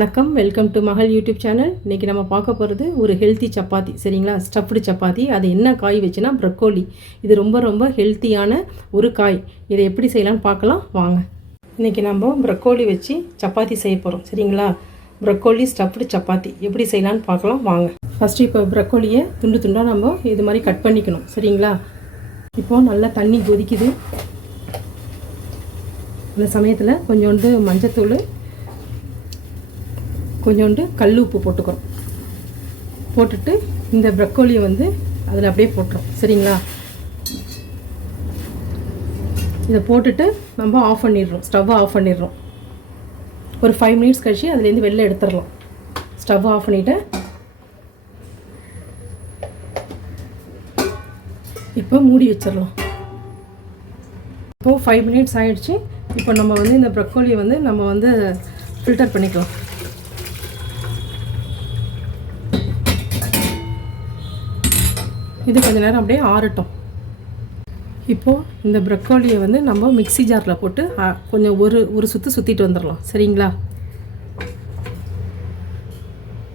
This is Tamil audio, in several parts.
வணக்கம், வெல்கம் டு மகள் யூடியூப் சேனல். இன்றைக்கி நம்ம பார்க்க போகிறது ஒரு ஹெல்த்தி சப்பாத்தி. சரிங்களா, ஸ்டஃப்டு சப்பாத்தி. அது என்ன காய் வச்சுன்னா ப்ரக்கோலி. இது ரொம்ப ரொம்ப ஹெல்த்தியான ஒரு காய். இதை எப்படி செய்யலான்னு பார்க்கலாம் வாங்க. இன்றைக்கி நம்ம ப்ரக்கோலி வச்சு சப்பாத்தி செய்ய போகிறோம். சரிங்களா, ப்ரக்கோலி ஸ்டஃப்டு சப்பாத்தி எப்படி செய்யலான்னு பார்க்கலாம் வாங்க. ஃபஸ்ட்டு இப்போ ப்ரக்கோலியை துண்டு துண்டாக நம்ம இது மாதிரி கட் பண்ணிக்கணும். சரிங்களா, இப்போது நல்லா தண்ணி கொதிக்குது. இந்த சமயத்தில் கொஞ்சோண்டு மஞ்சத்தூள், கொஞ்சோண்டு கல் உப்பு போட்டுக்கிறோம். போட்டுட்டு இந்த ப்ரக்கோலியை அதில் அப்படியே போட்டுறோம். சரிங்களா, இதை போட்டுட்டு நம்ம ஆஃப் பண்ணிடுறோம். ஸ்டவ்வை ஆஃப் பண்ணிடுறோம். ஒரு 5 மினிட்ஸ் கழிச்சு அதுலேருந்து வெளில எடுத்துடலாம். ஸ்டவ்வை ஆஃப் பண்ணிவிட்டேன். இப்போ மூடி வச்சிடலாம். இப்போது 5 மினிட்ஸ் ஆகிடுச்சு. இப்போ நம்ம இந்த ப்ரக்கோலியை நம்ம ஃபில்டர் பண்ணிக்கலாம். இது கொஞ்சம் நேரம் அப்படியே ஆறட்டும். இப்போது இந்த ப்ரக்கோலியை நம்ம மிக்ஸி ஜாரில் போட்டு கொஞ்சம் ஒரு சுற்றிட்டு வந்துடலாம். சரிங்களா,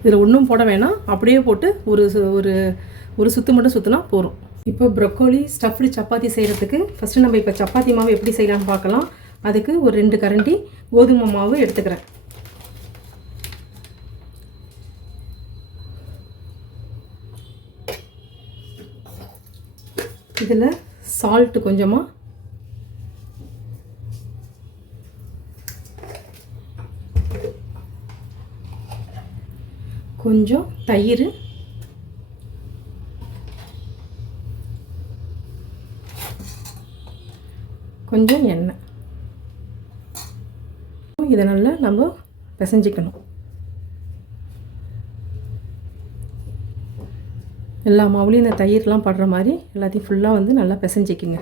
இதில் ஒன்றும் போட வேணாம், அப்படியே போட்டு ஒரு சுற்று மட்டும் சுற்றினா போகிறோம். இப்போ ப்ரக்கோலி ஸ்டஃப்டு சப்பாத்தி செய்கிறதுக்கு ஃபஸ்ட்டு நம்ம இப்போ சப்பாத்தி மாவு எப்படி செய்யலாம்னு பார்க்கலாம். அதுக்கு ஒரு 2 கரண்டி கோதுமை மாவு எடுத்துக்கிறேன். இதில் சால்ட்டு கொஞ்சமாக, கொஞ்சம் தயிர், கொஞ்சம் எண்ணெய். இதை நல்லா நம்ம பிசைஞ்சிக்கணும். எல்லா மாவுலையும் இந்த தயிர்லாம் படுற மாதிரி எல்லாத்தையும் ஃபுல்லாக நல்லா பிசைஞ்சிக்குங்க.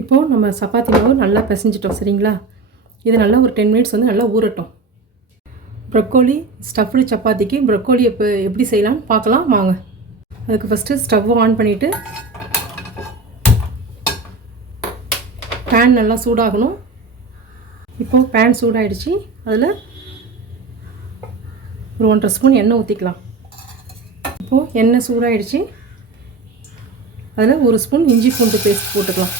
இப்போது நம்ம சப்பாத்தி மாவு நல்லா பிசைஞ்சிட்டோம். சரிங்களா, இது நல்லா ஒரு 10 மினிட்ஸ் நல்லா ஊறட்டும். ப்ரக்கோலி ஸ்டஃப்டு சப்பாத்திக்கு ப்ரக்கோலி எப்படி செய்யலாம்னு பார்க்கலாம் வாங்க. அதுக்கு ஃபஸ்ட்டு ஸ்டவ் ஆன் பண்ணிவிட்டு பேன் நல்லா சூடாகணும். இப்போது பேன் சூடாகிடுச்சு. அதில் ஒரு 1.5 ஸ்பூன் எண்ணெய் ஊற்றிக்கலாம். இப்போது எண்ணெய் சூடாகிடுச்சு. அதில் 1 ஸ்பூன் இஞ்சி பூண்டு பேஸ்ட் போட்டுக்கலாம்.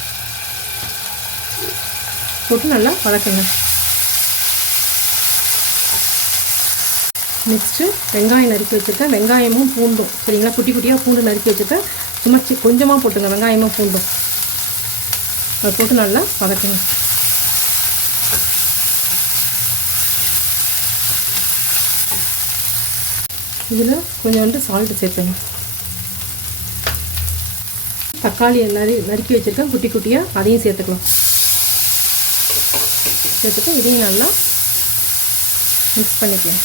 போட்டு நல்லா வதக்குங்க. நெக்ஸ்ட்டு வெங்காயம் நறுக்கி வச்சுருக்கேன். வெங்காயமும் பூண்டும். சரிங்களா, குட்டி குட்டியாக பூண்டு நறுக்கி வச்சுருக்கேன். சும்மா கொஞ்சமாக போட்டுங்க, வெங்காயமும் பூண்டும். அதை போட்டு நல்லா வதக்குங்க. இதில் கொஞ்சோண்டு சால்ட்டு சேர்த்துங்க. தக்காளியை நறுக்கி வச்சுருக்கேன் குட்டி குட்டியாக, அதையும் சேர்த்துக்கலாம். சேர்த்துட்டு இதையும் நல்லா மிக்ஸ் பண்ணிக்கலாம்.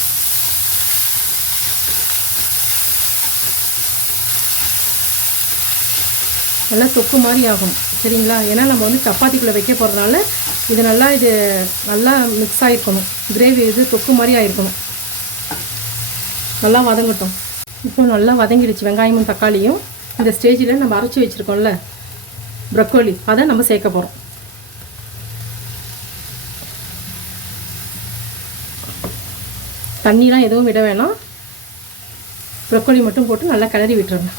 நல்லா தொக்கு மாதிரி ஆகும். சரிங்களா, ஏன்னா நம்ம சப்பாத்திக்குள்ளே வைக்க போகிறதுனால இது நல்லா மிக்ஸ் ஆகிருக்கணும். கிரேவி தொக்கு மாதிரி ஆகிருக்கணும். நல்லா வதங்கட்டும். இப்போ நல்லா வதங்கிடுச்சு வெங்காயமும் தக்காளியும். இந்த ஸ்டேஜில் நம்ம அரைச்சி வச்சுருக்கோம்ல ப்ரக்கோலி, அதை நம்ம சேர்க்க போகிறோம். தண்ணிலாம் எதுவும் விட வேணாம். ப்ரக்கோலி மட்டும் போட்டு நல்லா கிளறி விட்டுருங்க.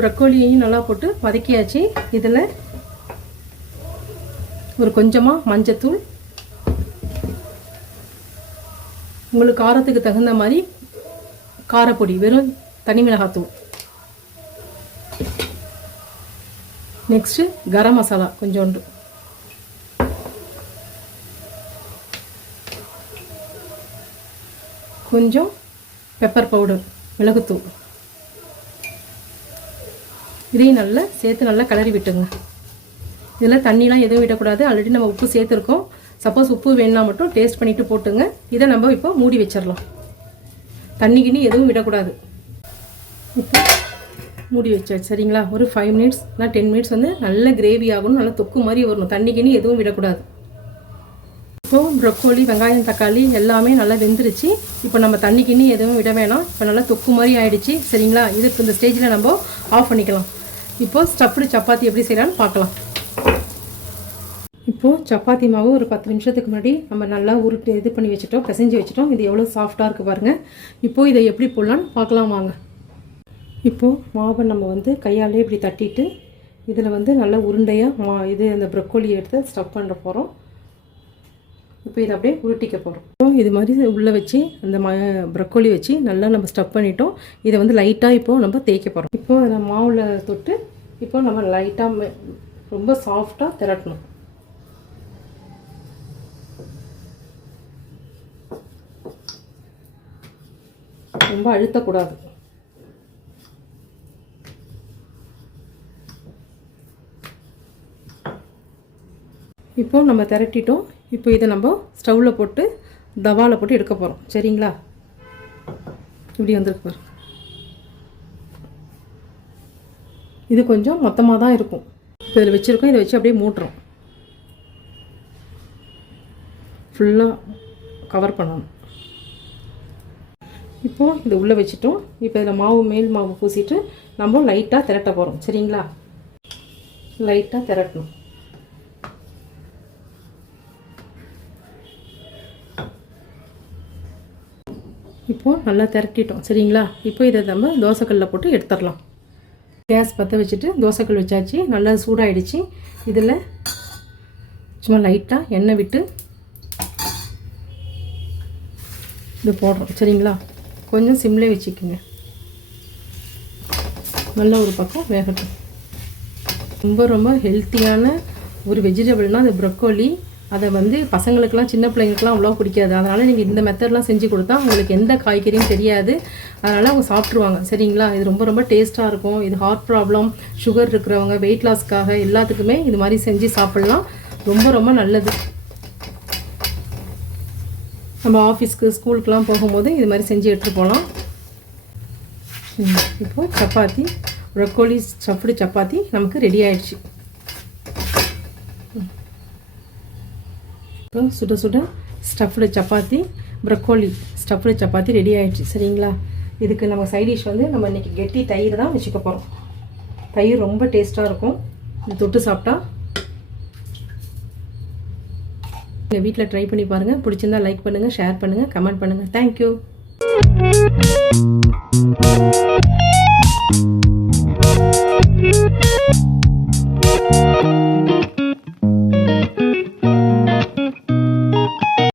ப்ரக்கோலியையும் நல்லா போட்டு வதக்கியாச்சு. இதில் ஒரு கொஞ்சமாக மஞ்சத்தூள், உங்களுக்கு காரத்துக்கு தகுந்த மாதிரி காரப்பொடி, வெறும் தனி மிளகாத்தூள். நெக்ஸ்ட்டு கரம் மசாலா கொஞ்சோண்டு, கொஞ்சம் பெப்பர் பவுடர், மிளகுத்தூள். இதையும் நல்லா சேர்த்து நல்லா கிளறி விட்டுங்க. இதில் தண்ணிலாம் எதுவும் விடக்கூடாது. ஆல்ரெடி நம்ம உப்பு சேர்த்துருக்கோம். சப்போஸ் உப்பு வேணுன்னா மட்டும் டேஸ்ட் பண்ணிவிட்டு போட்டுங்க. இதை நம்ம இப்போ மூடி வச்சிடலாம். தண்ணி கிண்ணி எதுவும் விடக்கூடாது. இப்போ மூடி வச்சாச்சு. சரிங்களா, ஒரு 5 மினிட்ஸ் இல்லை 10 மினிட்ஸ் நல்ல கிரேவி ஆகணும். நல்லா தொக்கு மாதிரி வரணும். தண்ணி கிண்ணி எதுவும் விடக்கூடாது. இப்போது ப்ரொக்கோலி, வெங்காயம், தக்காளி எல்லாமே நல்லா வெந்துருச்சு. இப்போ நம்ம தண்ணி கிண்ணி எதுவும் விட வேணாம். இப்போ நல்லா தொக்கு மாதிரி ஆயிடுச்சு. சரிங்களா? இதுக்கு இந்த ஸ்டேஜில் நம்ம ஆஃப் பண்ணிக்கலாம். இப்போது ஸ்டஃப்டு சப்பாத்தி எப்படி செய்யலான்னு பார்க்கலாம். இப்போது சப்பாத்தி மாவு ஒரு 10 நிமிஷத்துக்கு முன்னாடி நம்ம நல்லா உருட்டு இது பண்ணி வச்சுட்டோம், பிசைஞ்சு வச்சுட்டோம். இது எவ்வளோ சாஃப்டாக இருக்குது பாருங்கள். இப்போது இதை எப்படி போடலான்னு பார்க்கலாம் வாங்க. இப்போது மாவை நம்ம வந்து கையாலே இப்படி தட்டிட்டு இதில் வந்து நல்லா உருண்டையாக இது அந்த ப்ரொக்கோலி எடுத்து ஸ்டஃப் பண்ண போகிறோம். இப்போ இதை அப்படியே உருட்டிக்க போகிறோம். இப்போ இது மாதிரி உள்ளே வச்சு அந்த ப்ரொக்கோலி வச்சு நல்லா நம்ம ஸ்டஃப் பண்ணிட்டோம். இதை வந்து லைட்டாக இப்போது நம்ம தேய்க்க போகிறோம். இப்போது நம்ம மாவில் தொட்டு இப்போ நம்ம லைட்டாக ரொம்ப சாஃப்டாக திரட்டணும். ரொம்ப அழுத்தக்கூடாது. இப்போது நம்ம திரட்டிட்டோம். இப்போ இதை நம்ம ஸ்டவ்வில் போட்டு தவாவில் போட்டு எடுக்க போகிறோம். சரிங்களா? இப்படி வந்துருக்கு பாரு. இது கொஞ்சம் மொத்தமாக தான் இருக்கும். இப்போ இதில் வச்சுருக்கோம். இதை வச்சு அப்படியே மூட்டுறோம். ஃபுல்லாக கவர் பண்ணணும். இப்போது இதை உள்ளே வச்சுட்டோம். இப்போ இதில் மேல் மாவு பூசிட்டு நம்ம லைட்டாக திரட்ட போகிறோம். சரிங்களா? லைட்டாக திரட்டணும். இப்போது நல்லா திரட்டிட்டோம். சரிங்களா? இப்போ இதை நம்ம தோசைக்கல்லில் போட்டு எடுத்துடலாம். கேஸ் பற்ற வச்சுட்டு தோசைக்கல் வச்சாச்சு. நல்லா சூடாகிடுச்சு. இதில் சும்மா லைட்டாக எண்ணெய் விட்டு இது போடுறோம். சரிங்களா? கொஞ்சம் சிம்லே வச்சுக்கோங்க. நல்ல ஒரு பக்கம் வேகட்டும். ரொம்ப ரொம்ப ஹெல்த்தியான ஒரு வெஜிடபிள்னால் அது ப்ரொக்கோலி. அதை வந்து பசங்களுக்கெல்லாம், சின்ன பிள்ளைங்களுக்குலாம் அவ்வளோ பிடிக்காது. அதனால் நீங்கள் இந்த மெத்தட்லாம் செஞ்சு கொடுத்தா உங்களுக்கு எந்த காய்கறியும் தெரியாது. அதனால் அவங்க சாப்பிட்ருவாங்க. சரிங்களா? இது ரொம்ப ரொம்ப டேஸ்ட்டாக இருக்கும். இது ஹார்ட் ப்ராப்ளம், சுகர் இருக்கிறவங்க, வெயிட் லாஸ்க்காக எல்லாத்துக்குமே இது மாதிரி செஞ்சு சாப்பிட்லாம். ரொம்ப ரொம்ப நல்லது. நம்ம ஆஃபீஸ்க்கு, ஸ்கூலுக்கெலாம் போகும்போது இது மாதிரி செஞ்சு எடுத்துகிட்டு போகலாம். இப்போது சப்பாத்தி, ப்ரொக்கோலி ஸ்டஃப்டு சப்பாத்தி நமக்கு ரெடி ஆயிடுச்சு. இப்போ சுட சுட stuffed chapati, broccoli stuffed chapati ready ஆகிடுச்சு. சரிங்களா? இதுக்கு நம்ம சைட் டிஷ் வந்து நம்ம இன்றைக்கி கெட்டி தயிர் தான் வச்சுக்க போகிறோம். தயிர் ரொம்ப டேஸ்ட்டாக இருக்கும். இது தொட்டு சாப்பிட்டா எங்கள் வீட்டில் ட்ரை பண்ணி பாருங்கள். பிடிச்சிருந்தா லைக் பண்ணுங்கள், ஷேர் பண்ணுங்கள், கமெண்ட் பண்ணுங்கள். தேங்க்யூ.